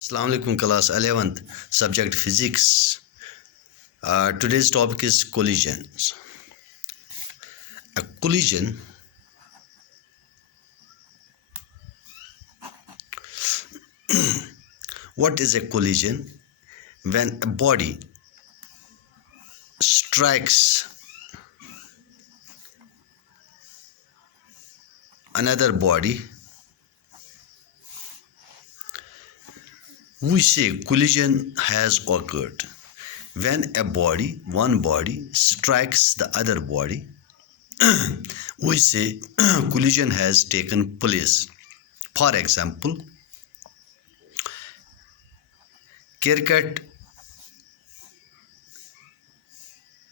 Assalamu alaikum, class 11th, subject physics. Today's topic is collisions. A collision what is a collision? When a body strikes another body, we say collision has occurred. When one body strikes the other body, we say collision has taken place. For example, cricket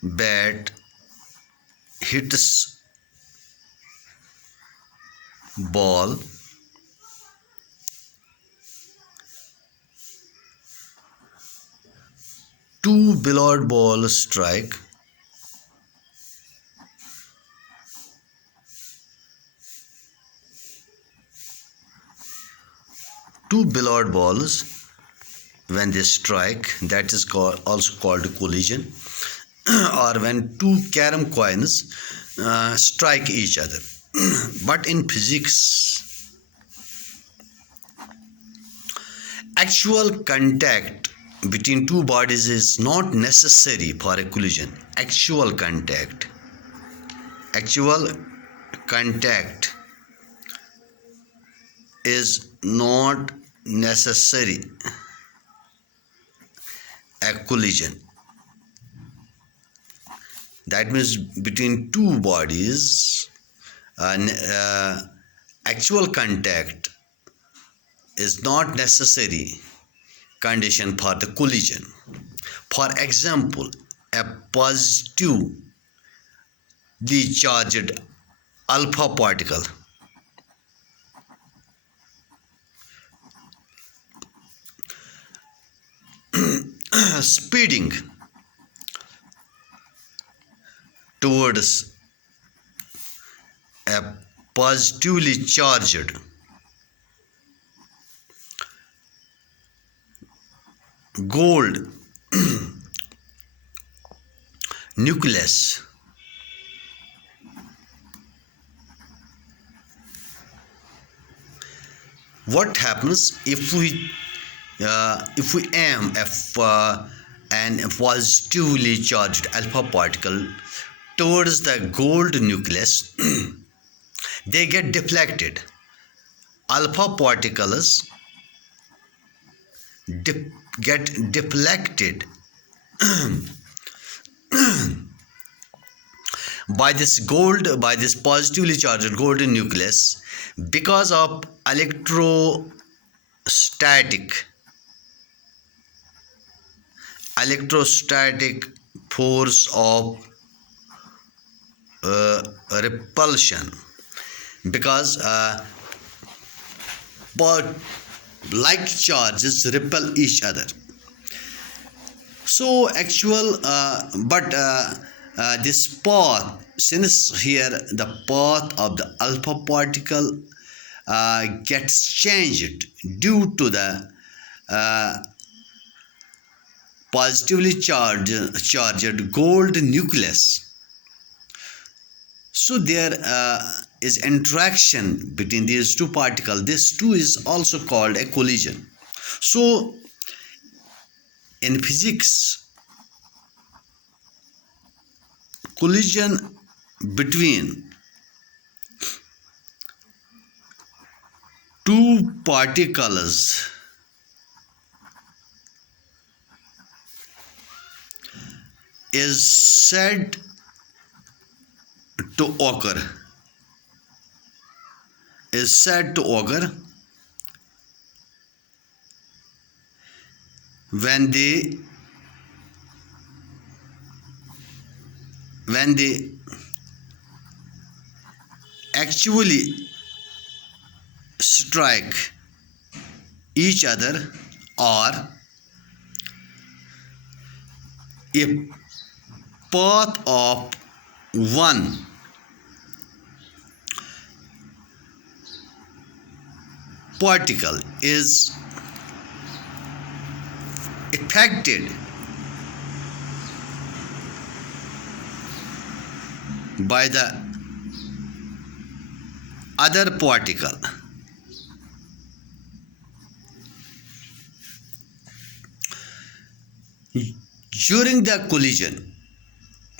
bat hits ball, two billiard balls strike, two billiard balls when they strike, that is also called collision. Or when two carom coins strike each other. But in physics, actual contact between two bodies is not necessary for a collision. Actual contact is not necessary a collision. That means between two bodies, actual contact is not necessary condition for the collision. For example, a positively charged alpha particle speeding towards a positively charged gold nucleus. What happens if we aim an positively charged alpha particle towards the gold nucleus? They get deflected. Alpha particles get deflected by this positively charged golden nucleus because of electrostatic force of repulsion, because like charges repel each other. So this path, since here the path of the alpha particle gets changed due to the positively charged gold nucleus, so there is interaction between these two particles. This too is also called a collision. So in physics, collision between two particles is said to occur when they actually strike each other, or a path of one particle is affected by the other particle. During the collision,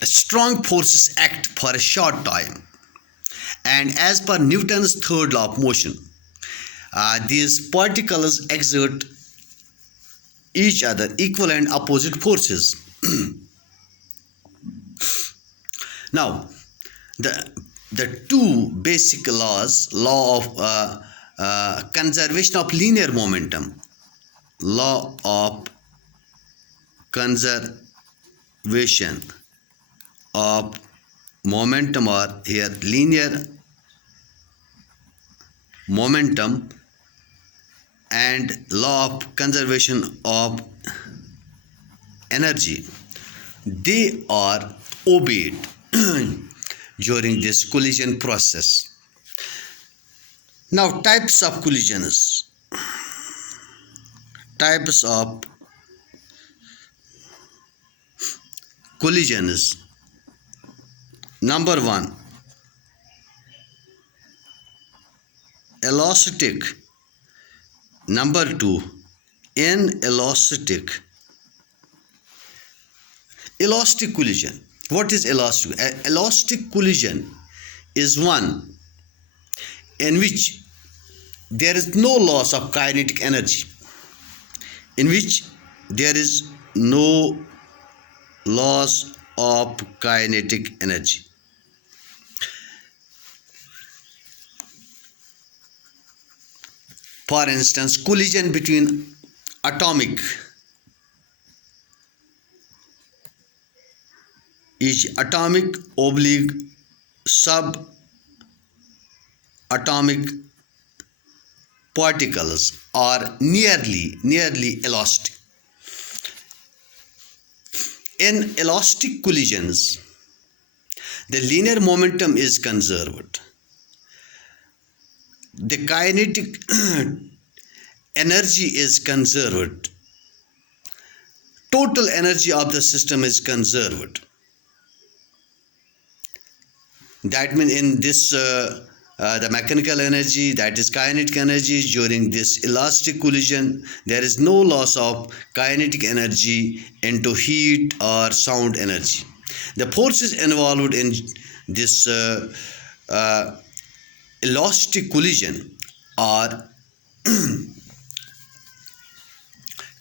strong forces act for a short time, and as per Newton's third law of motion, these particles exert each other equal and opposite forces. Now, the two basic laws, law of conservation of linear momentum, law of conservation of momentum, or here linear momentum, and law of conservation of energy, they are obeyed during this collision process. Now, types of collisions. Types of collisions. Number one, elastic. Number two, inelastic. Elastic collision. What is elastic? Elastic collision is one in which there is no loss of kinetic energy, in which there is no loss of kinetic energy. For instance, collision between atomic is atomic oblique subatomic particles are nearly elastic. In elastic collisions, the linear momentum is conserved. The kinetic energy is conserved. Total energy of the system is conserved. That means in this the mechanical energy, that is kinetic energy, during this elastic collision, there is no loss of kinetic energy into heat or sound energy. The forces involved in this elastic collision are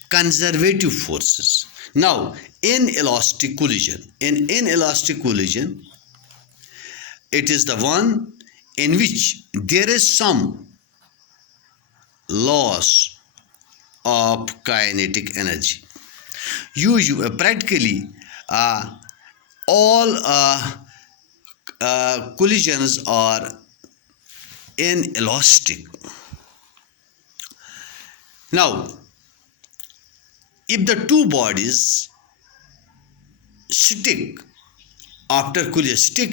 conservative forces. Now, in inelastic collision, it is the one in which there is some loss of kinetic energy. Usually, practically, all collisions are inelastic. Now, if the two bodies stick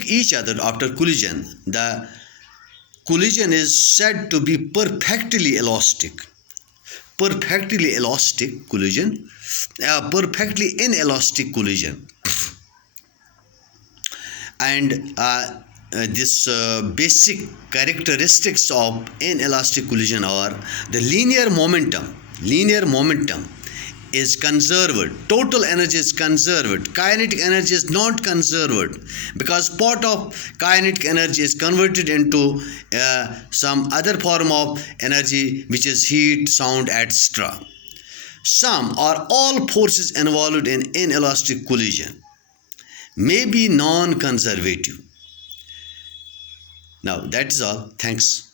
each other after collision, the collision is said to be perfectly elastic. Perfectly elastic collision, perfectly inelastic collision. And this basic characteristics of inelastic collision are the linear momentum is conserved, total energy is conserved, kinetic energy is not conserved, because part of kinetic energy is converted into some other form of energy, which is heat, sound, etc. Some or all forces involved in inelastic collision may be non-conservative. Now, that is all. Thanks.